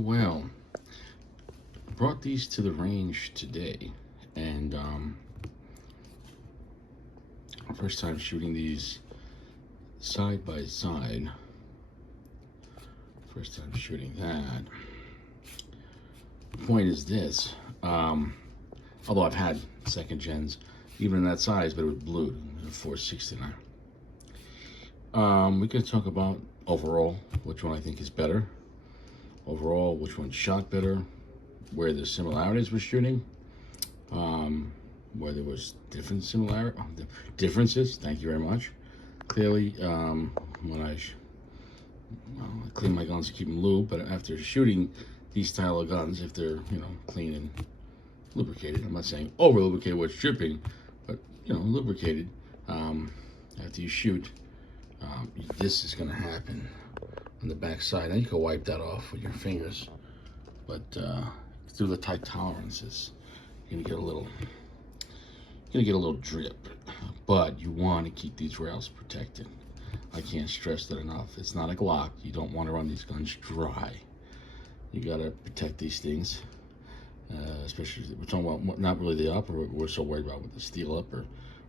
Well. Brought these to the range today, and first time shooting these side by side. First time shooting that. The point is this, although I've had second gens, even in that size, but it was blue, 469. We could talk about overall, which one I think is better. Overall, which one shot better, where the similarities with shooting, where there was differences. Thank you very much. Clearly, when I clean my guns to keep them lube, but after shooting these style of guns, if they're clean and lubricated, I'm not saying over lubricated where it's dripping, but lubricated. After you shoot, this is going to happen on the back side. Now you can wipe that off with your fingers, but through the tight tolerances, you're gonna get a little drip. But you want to keep these rails protected. I can't stress that enough. It's not a Glock. You don't want to run these guns dry. You gotta protect these things, especially we're talking about not really the upper. We're so worried about with the steel upper.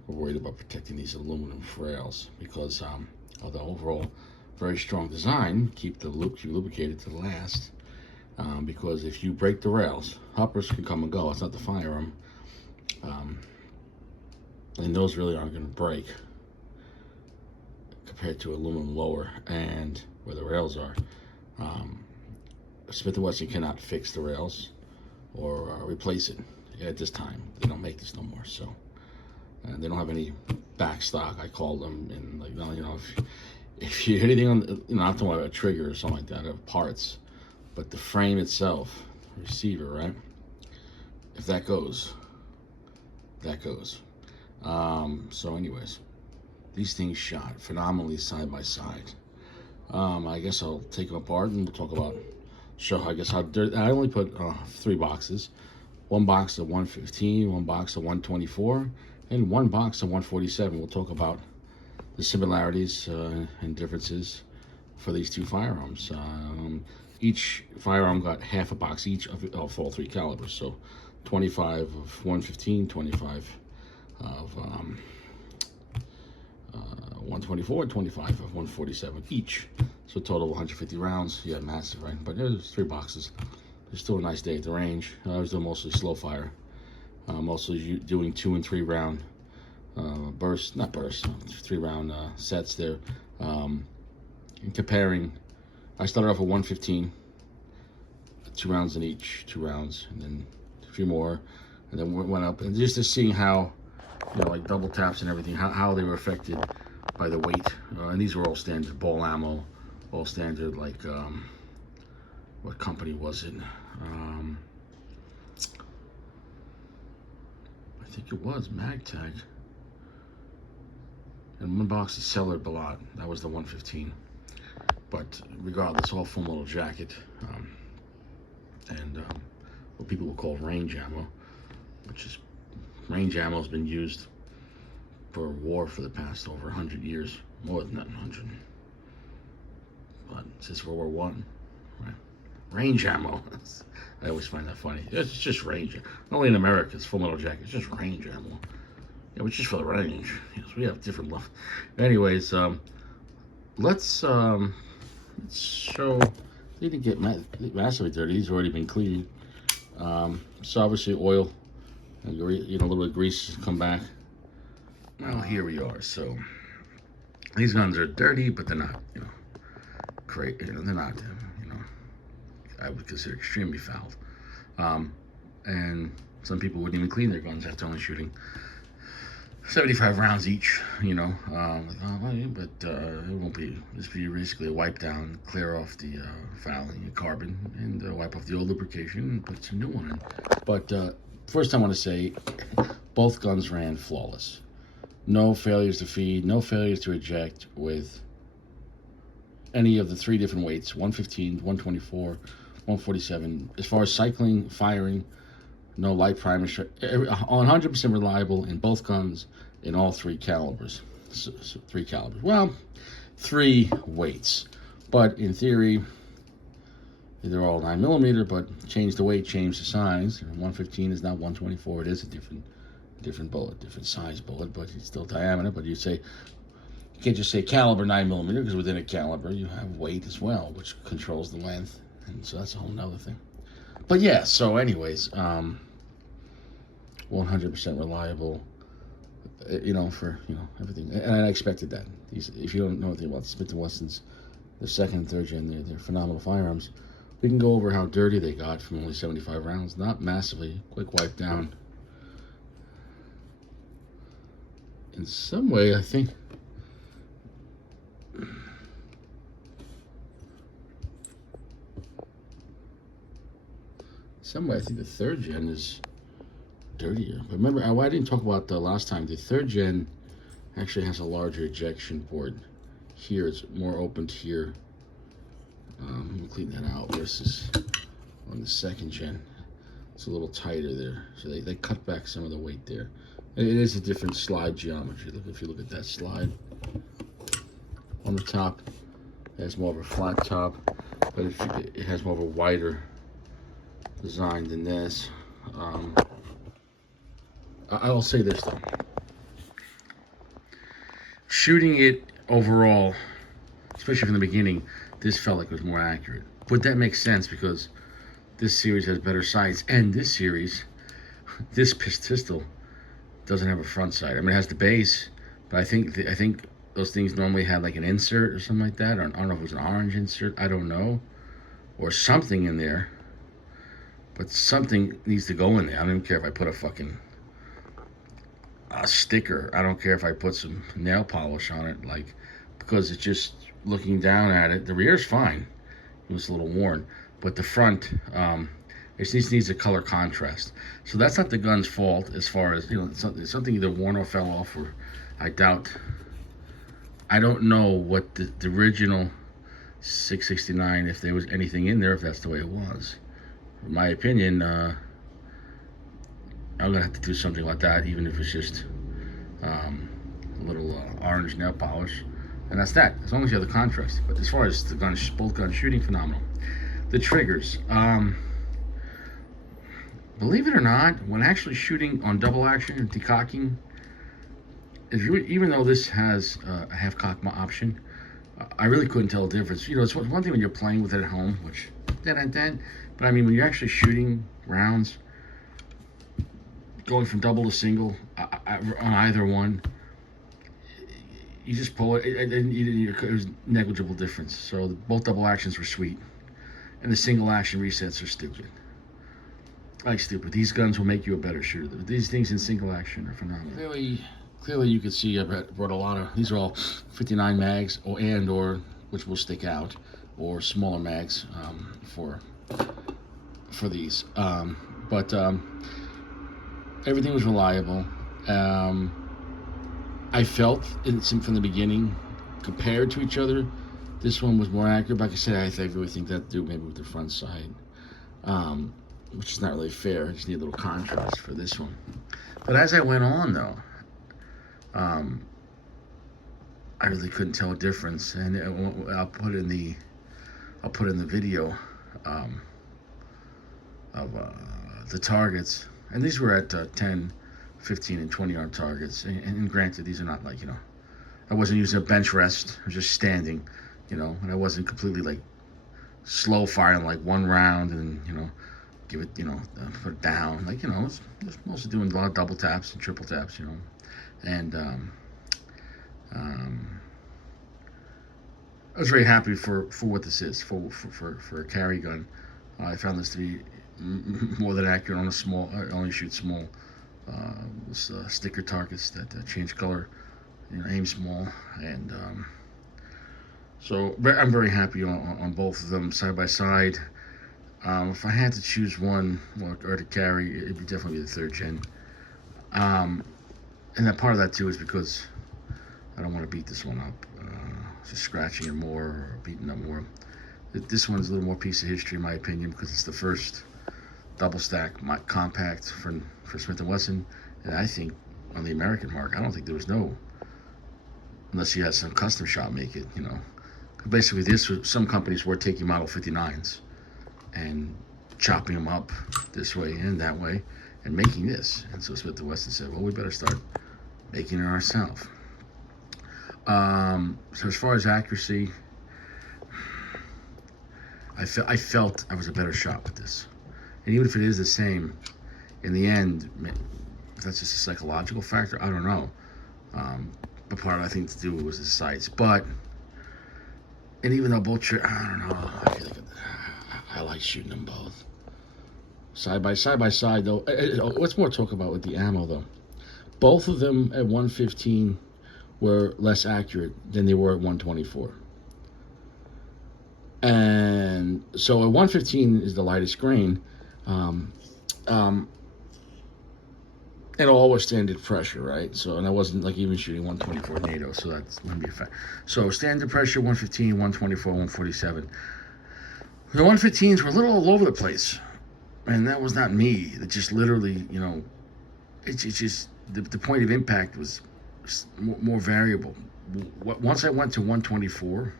We're worried about protecting these aluminum rails because of the overall very strong design, keep lubricated to last. Because if you break the rails, uppers can come and go. It's not the firearm, and those really aren't going to break compared to aluminum lower and where the rails are. Smith & Wesson cannot fix the rails or replace it at this time. They don't make this no more, so they don't have any back stock. I call them, and if you hit anything on, I'm talking about a trigger or something like that, of parts, but the frame itself, receiver, right? If that goes, that goes. So anyways, these things shot phenomenally side by side. I guess I'll take them apart and we'll talk about, I guess how dirty. I only put 3 boxes. 1 box of 115, 1 box of 124, and 1 box of 147. We'll talk about the similarities and differences for these two firearms. Each firearm got half a box each of all 3 calibers. So 25 of 115, 25 of 124, 25 of 147 each. So a total of 150 rounds. Yeah, massive, right? But there's 3 boxes. It's still a nice day at the range. I was doing mostly slow fire. Mostly doing 2 and 3 round bursts, not bursts, 3 round sets there. And comparing, I started off with 115, 2 rounds in each, 2 rounds, and then a few more, and then went up, and just to seeing how, like double taps and everything, how they were affected by the weight. And these were all standard ball ammo, all standard, like, what company was it? I think it was MagTag. And 1 box of Cellar Ballot, that was the 115. But regardless, all full metal jacket, and what people will call range ammo, which is, range ammo has been used for war for the past over 100 years, more than that, 100. But since World War One, right? Range ammo. I always find that funny. It's just range. Not only in America, it's full metal jacket. It's just range ammo. Yeah, it's just for the range. Yes, we have different love. Anyways, let's show. They didn't get massively dirty. These have already been cleaned. So obviously oil and a little bit of grease come back. Well, here we are. So these guns are dirty, but they're not, great. They're not, I would consider extremely fouled. And some people wouldn't even clean their guns after only shooting 75 rounds each, but it won't be. Just be basically a wipe down, clear off the fouling and carbon, and wipe off the old lubrication and put some new one in. But first I want to say, both guns ran flawless. No failures to feed, no failures to eject with any of the 3 different weights, 115, 124, 147. As far as cycling, firing, no light primer. 100% reliable in both guns in all three calibers. So three calibers. Well, three weights, but in theory, they're all 9mm. But change the weight, change the size. 115 is not 124. It is a different bullet, different size bullet, but it's still diameter. But you can't just say caliber 9mm, because within a caliber you have weight as well, which controls the length, and so that's a whole nother thing. But yeah, so anyways, 100% reliable, for everything, and I expected that. If you don't know anything about Smith & Wessons, the second and third gen, they're phenomenal firearms. We can go over how dirty they got from only 75 rounds, not massively, quick wipe down. In some way, I think the third gen is dirtier. But remember, I didn't talk about the last time. The third gen actually has a larger ejection port. Here, it's more open here. We'll clean that out versus on the second gen. It's a little tighter there. So they cut back some of the weight there. And it is a different slide geometry. If you look at that slide on the top, it has more of a flat top, but it has more of a wider design than this. I'll say this though. Shooting it overall, especially from the beginning, this felt like it was more accurate. But that makes sense because this series has better sights, and this series, this pistol doesn't have a front sight. I mean, it has the base, but I think those things normally had like an insert or something like that. Or I don't know if it was an orange insert. I don't know, or something in there. But something needs to go in there. I don't even care if I put a sticker. I don't care if I put some nail polish on it, because it's just looking down at it. The rear's fine. It was a little worn, but the front, it just needs a color contrast. So that's not the gun's fault, as far as it's something either worn or fell off, or I don't know what the original 669, if there was anything in there, if that's the way it was. In my opinion, I'm gonna have to do something like that, even if it's just a little orange nail polish, and that's that. As long as you have the contrast. But as far as the both guns shooting, phenomenal. The triggers, believe it or not, when actually shooting on double action and decocking, even though this has a half cock option, I really couldn't tell the difference. It's one thing when you're playing with it at home, which but I mean, when you're actually shooting rounds, going from double to single on either one, you just pull it. It was negligible difference. So both double actions were sweet, and the single action resets are stupid. Stupid. These guns will make you a better shooter. These things in single action are phenomenal. Clearly, you can see I brought a lot of. These are all 59 mags, or which will stick out, or smaller mags for these. But everything was reliable. I felt from the beginning, compared to each other, this one was more accurate. Like I said, I really think that do maybe with the front side, which is not really fair. I just need a little contrast for this one. But as I went on, though, I really couldn't tell a difference, and I'll put in the video of the targets, and these were at 10, 15, and 20-yard targets. And granted, these are not I wasn't using a bench rest. I was just standing, and I wasn't completely slow firing one round and give it, put it down. I was just mostly doing a lot of double taps and triple taps, and I was very happy for what this is for a carry gun. I found this to be more than accurate on a small. I only shoot small. Sticker targets that change color, aim small, and so I'm very happy on both of them side by side. If I had to choose one or to carry, it'd be definitely the third gen. And that part of that too is because I don't want to beat this one up, just scratching it more or beating up more. This one's a little more piece of history in my opinion, because it's the first double stack my compact for Smith & Wesson, and I think on the American market, I don't think there was no, unless you had some custom shop make it, you know. Basically, some companies were taking Model 59s and chopping them up this way and that way and making this. And so Smith & Wesson said, well, we better start making it ourselves. So as far as accuracy, I felt I was a better shot with this. And even if it is the same, in the end, if that's just a psychological factor, I don't know. But part of it, I think, to do was the sights. But, and even though both, I don't know, I feel like I like shooting them both. Side by side, though. What's more to talk about with the ammo, though? Both of them at 115 were less accurate than they were at 124. And so at 115 is the lightest grain. And all was standard pressure, right? So, and I wasn't like even shooting 124 NATO, so that's going to be a fact. So standard pressure, 115, 124, 147. The 115s were a little all over the place. And that was not me. It just literally, you know, it's just, the point of impact was more variable. Once I went to 124,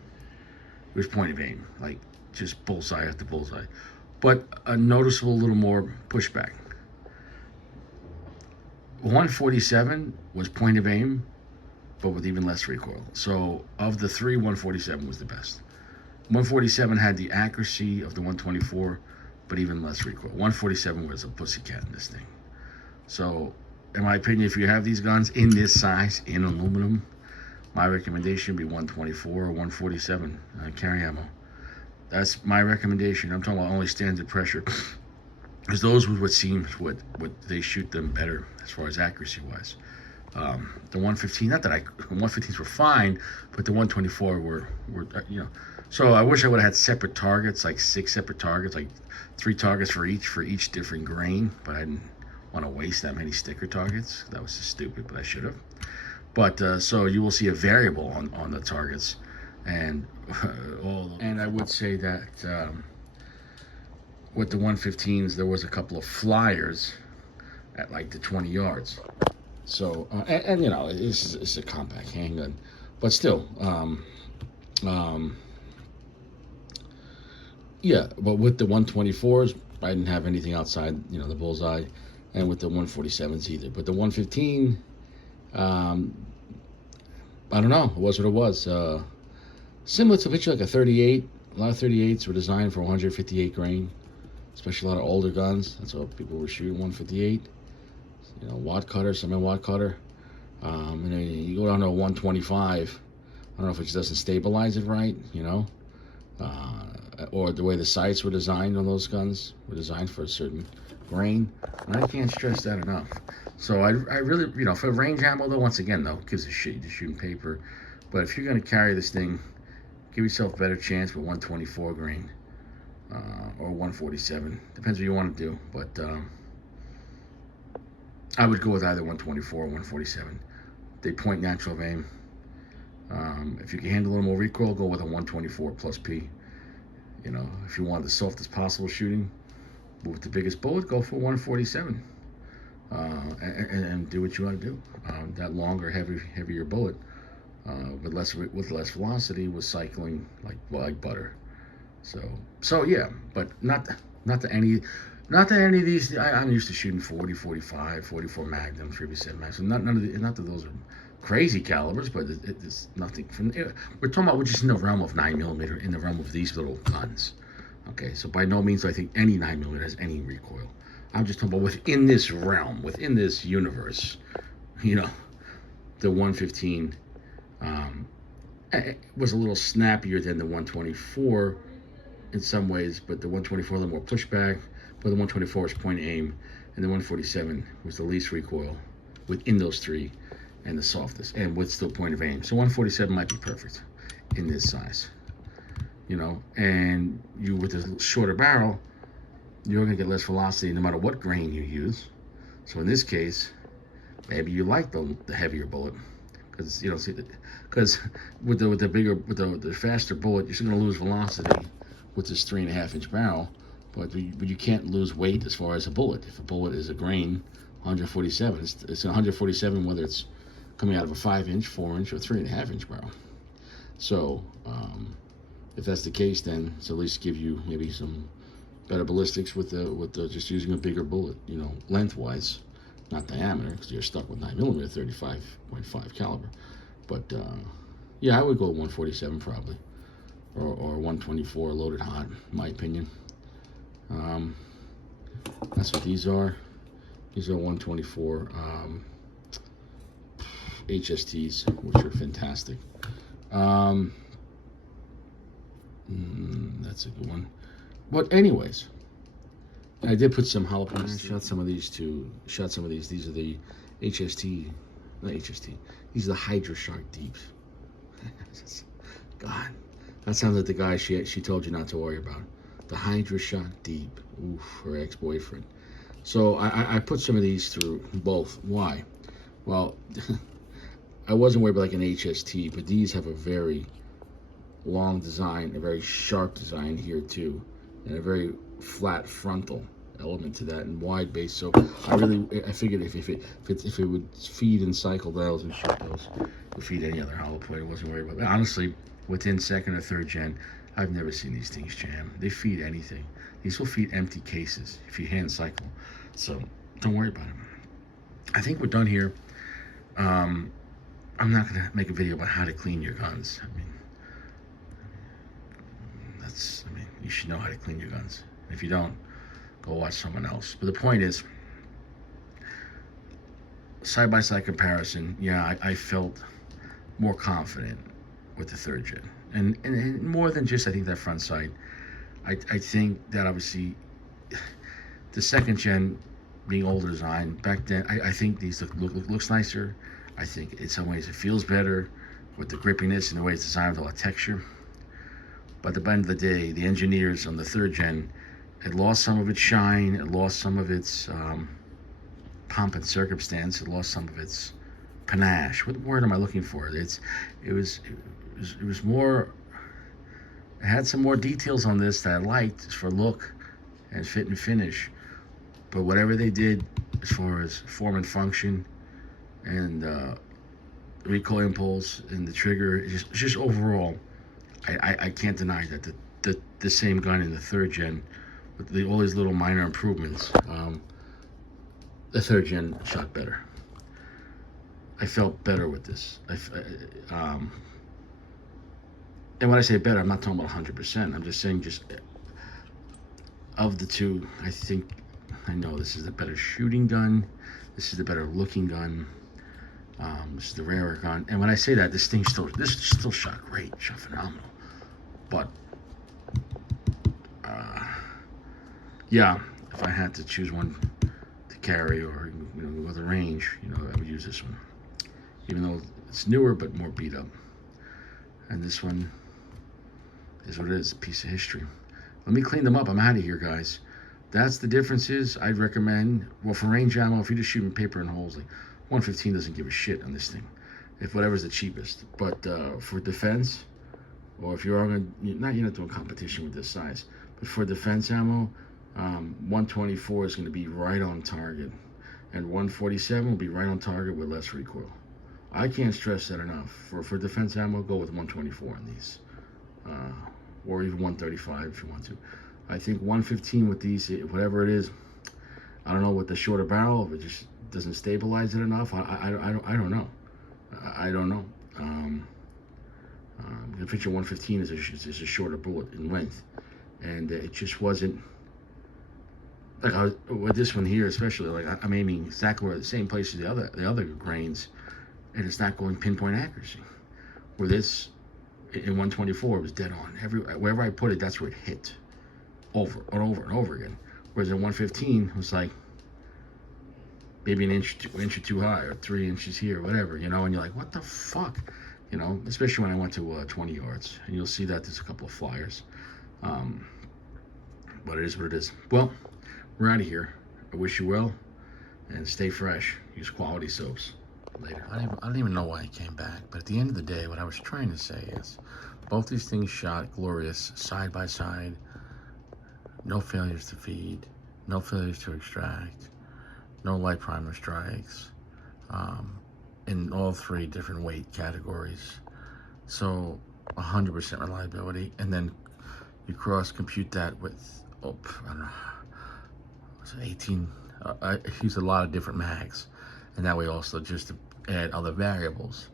it was point of aim, like just bullseye after bullseye. But a noticeable little more pushback. 147 was point of aim, but with even less recoil. So of the three, 147 was the best. 147 had the accuracy of the 124, but even less recoil. 147 was a pussycat in this thing. So, in my opinion, if you have these guns in this size, in aluminum, my recommendation would be 124 or 147 carry ammo. That's my recommendation. I'm talking about only standard pressure. Because those would what seems what they shoot them better as far as accuracy wise. The 115, not that the 115s were fine, but the 124 were you know. So I wish I would have had separate targets, like 6 separate targets, like 3 targets for each different grain. But I didn't want to waste that many sticker targets. That was just stupid, but I should have. But so you will see a variable on the targets, and and I would say that. With the 115s, there was a couple of flyers at like the 20 yards. So, and you know, it's a compact handgun, but still, yeah. But with the 124s, I didn't have anything outside, you know, the bullseye, and with the 147s either. But the 115, I don't know, it was what it was. Similar to a picture like a 38. A lot of 38s were designed for 158 grain. Especially a lot of older guns. That's what people were shooting, 158. You know, watt cutter, semi-watt cutter. And then you go down to a 125. I don't know if it just doesn't stabilize it right, you know. Or the way the sights were designed on those guns were designed for a certain grain. And I can't stress that enough. So I really, you know, for range ammo, though, once again, though, gives a shit, you're just shooting paper. But if you're going to carry this thing, give yourself a better chance with 124 grain. Or 147, depends what you want to do, but I would go with either 124 or 147. They point natural of aim. If you can handle a little more recoil, go with a 124 plus P. You know, if you want the softest possible shooting, but with the biggest bullet, go for 147. And do what you want to do. That longer, heavier bullet with less velocity was cycling like butter. So yeah, but not that any of these. I'm used to shooting 40, 45, 44 Magnum, 357 Magnum. So not that those are crazy calibers, but it's nothing from. We're talking about just in the realm of 9mm, in the realm of these little guns. Okay, so by no means do I think any 9mm has any recoil. I'm just talking about within this realm, within this universe. You know, the 115 was a little snappier than the 124. In some ways, but the 124 a little more pushback, but the 124 was point aim, and the 147 was the least recoil within those three, and the softest, and with still point of aim. So 147 might be perfect in this size, you know. And you with a shorter barrel, you're gonna get less velocity no matter what grain you use. So in this case, maybe you like the heavier bullet, because you know, because with the faster bullet, you're still gonna lose velocity with this 3.5-inch barrel, but you can't lose weight as far as a bullet. If a bullet is a grain, 147, it's 147 whether it's coming out of a 5-inch, 4-inch, or 3.5-inch barrel. So if that's the case, then it's at least give you maybe some better ballistics with the just using a bigger bullet, you know, lengthwise, not diameter, because you're stuck with 9mm 35.5 caliber. But yeah, I would go 147 probably, or 124 loaded hot, in my opinion. That's what these are. These are 124 HSTs, which are fantastic. That's a good one. But anyways, I did put some jalapenos. I shot some of these too. Shot some of these. These are the HST, not HST. These are the Hydra Shark Deeps. God, that sounds like the guy she told you not to worry about. The Hydra Shark Deep. Oof, her ex-boyfriend. So I put some of these through both. Why? Well, I wasn't worried about like an HST, but these have a very long design, a very sharp design here too, and a very flat frontal element to that, and wide base. So I figured if it would feed and cycle those and shoot those, it would feed any other hollow point. I wasn't worried about. But honestly, within 2nd or 3rd gen, I've never seen these things jam. They feed anything. These will feed empty cases if you hand cycle. So don't worry about it. I think we're done here. I'm not gonna make a video about how to clean your guns. I mean, you should know how to clean your guns. If you don't, go watch someone else. But the point is, side-by-side comparison, yeah, I felt more confident with the 3rd gen. And more than just, I think, that front sight. I think that obviously the 2nd gen being older design, back then, I think these looks nicer. I think in some ways it feels better with the grippiness and the way it's designed with all the texture. But at the end of the day, the engineers on the 3rd gen had lost some of its shine, it lost some of its pomp and circumstance, it lost some of its panache. What word am I looking for? It was more. It had some more details on this that I liked for look and fit and finish. But whatever they did as far as form and function and recoil impulse and the trigger, just overall, I can't deny that the same gun in the 3rd gen with all these little minor improvements, the 3rd gen shot better. I felt better with this. And when I say better, I'm not talking about 100%. I'm just saying, just of the two, I know this is the better shooting gun. This is the better looking gun. This is the rarer gun. And when I say that, this still shot great, shot phenomenal. But yeah, if I had to choose one to carry or with a range, I would use this one, even though it's newer but more beat up. And this one is what it is, a piece of history. Let me clean them up. I'm out of here, guys. That's the differences. I'd recommend, well, for range ammo, if you're just shooting paper and holes, like 115 doesn't give a shit on this thing, if whatever's the cheapest. But for defense, or if you're not doing competition with this size, but for defense ammo, 124 is going to be right on target, and 147 will be right on target with less recoil. I can't stress that enough. For defense ammo, go with 124 on these, or even 135 if you want to. I think 115 with these, whatever it is, I don't know, with the shorter barrel, if it just doesn't stabilize it enough. I don't know. I don't know. The picture 115 is a shorter bullet in length, and it just wasn't like with this one here, especially. Like I'm aiming exactly where the same place as the other grains, and it's not going pinpoint accuracy. Where this in 124 was dead on. Wherever I put it, that's where it hit, over and over and over again. Whereas in 115, it was like maybe an inch or two high, or 3 inches here, whatever, and you're like, what the fuck, especially when I went to 20 yards, and you'll see that there's a couple of flyers, but it is what it is. Well, we're out of here. I wish you well, and stay fresh. Use quality soaps. Later. I don't even know why I came back, but at the end of the day, what I was trying to say is both these things shot glorious side by side, no failures to feed, no failures to extract, no light primer strikes, in all 3 different weight categories. So 100% reliability. And then you cross compute that with, I don't know, was it 18? I use a lot of different mags. And that way also just to add other variables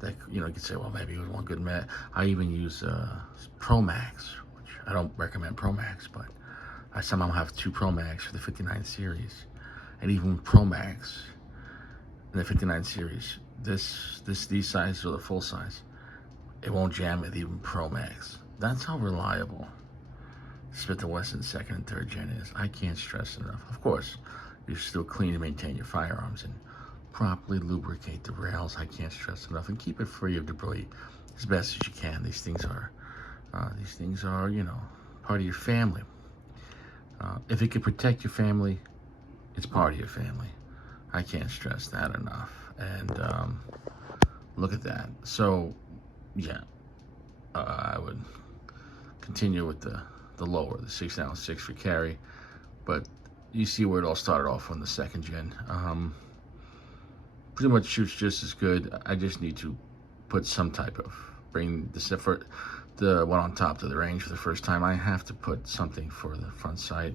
that, you could say, well, maybe it was one good mag. I even use Pro Mags, which I don't recommend Pro Mags, but I somehow have 2 Pro Mags for the 59 series. And even Pro Mags in the 59 series, these sizes are the full size. It won't jam with even Pro Mags. That's how reliable Smith & Wesson 2nd and 3rd gen is. I can't stress enough. Of course, you still clean and maintain your firearms and properly lubricate the rails. I can't stress enough, and keep it free of debris as best as you can. These things are, part of your family. If it can protect your family, it's part of your family. I can't stress that enough. And look at that. So, yeah, I would continue with the lower, the 6-ounce 6 for carry. But you see where it all started off on the 2nd gen. Pretty much shoots just as good. I just need to put some type of, bring the one on top to the range for the first time. I have to put something for the front sight.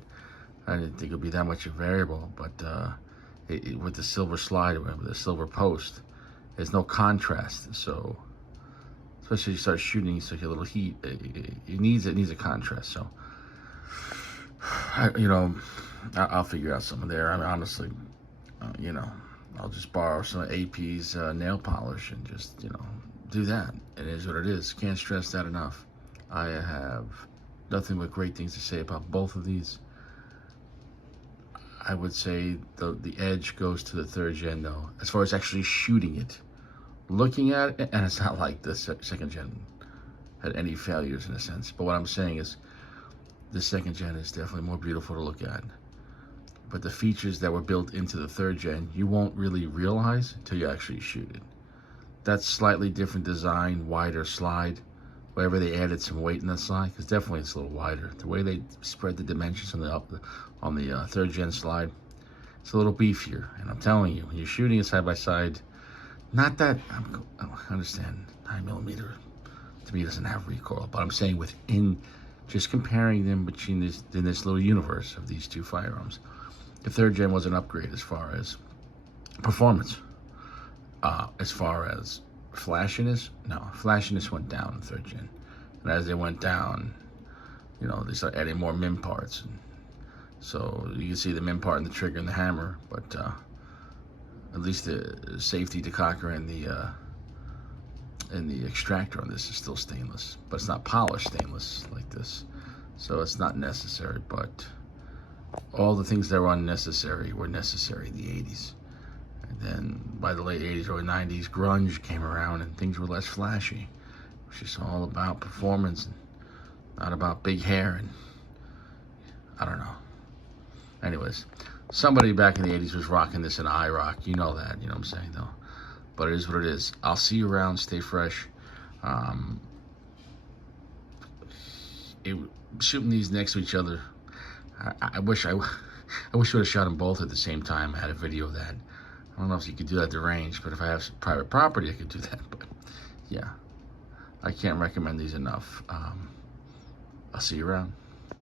I didn't think it would be that much of a variable, but with the silver slide, with the silver post, there's no contrast. So, especially you start shooting, it's like a little heat. It needs a contrast. So, I'll figure out something there. I mean, honestly, I'll just borrow some of AP's nail polish and just, do that. It is what it is. Can't stress that enough. I have nothing but great things to say about both of these. I would say the edge goes to the 3rd gen, though, as far as actually shooting it. Looking at it, and it's not like the 2nd gen had any failures in a sense. But what I'm saying is the 2nd gen is definitely more beautiful to look at. But the features that were built into the 3rd gen, you won't really realize until you actually shoot it. That slightly different design, wider slide, wherever they added some weight in that slide, because definitely it's a little wider. The way they spread the dimensions on the 3rd gen slide, it's a little beefier. And I'm telling you, when you're shooting it side by side, not that, I understand 9mm to me doesn't have recoil, but I'm saying within, just comparing them between in this little universe of these 2 firearms, the 3rd gen was an upgrade as far as performance. As far as flashiness, no, flashiness went down in 3rd gen. And as they went down, they started adding more MIM parts. And so you can see the MIM part in the trigger and the hammer, but at least the safety decocker and the extractor on this is still stainless, but it's not polished stainless like this. So it's not necessary, but all the things that were unnecessary were necessary in the 80s. And then by the late 80s, early 90s, grunge came around and things were less flashy. It was just all about performance and not about big hair and I don't know. Anyways, somebody back in the 80s was rocking this in IROC. You know that, you know what I'm saying, though. But it is what it is. I'll see you around. Stay fresh. Shooting these next to each other, I wish I would have shot them both at the same time. I had a video of that. I don't know if you could do that at the range, but if I have some private property, I could do that. But yeah, I can't recommend these enough. I'll see you around.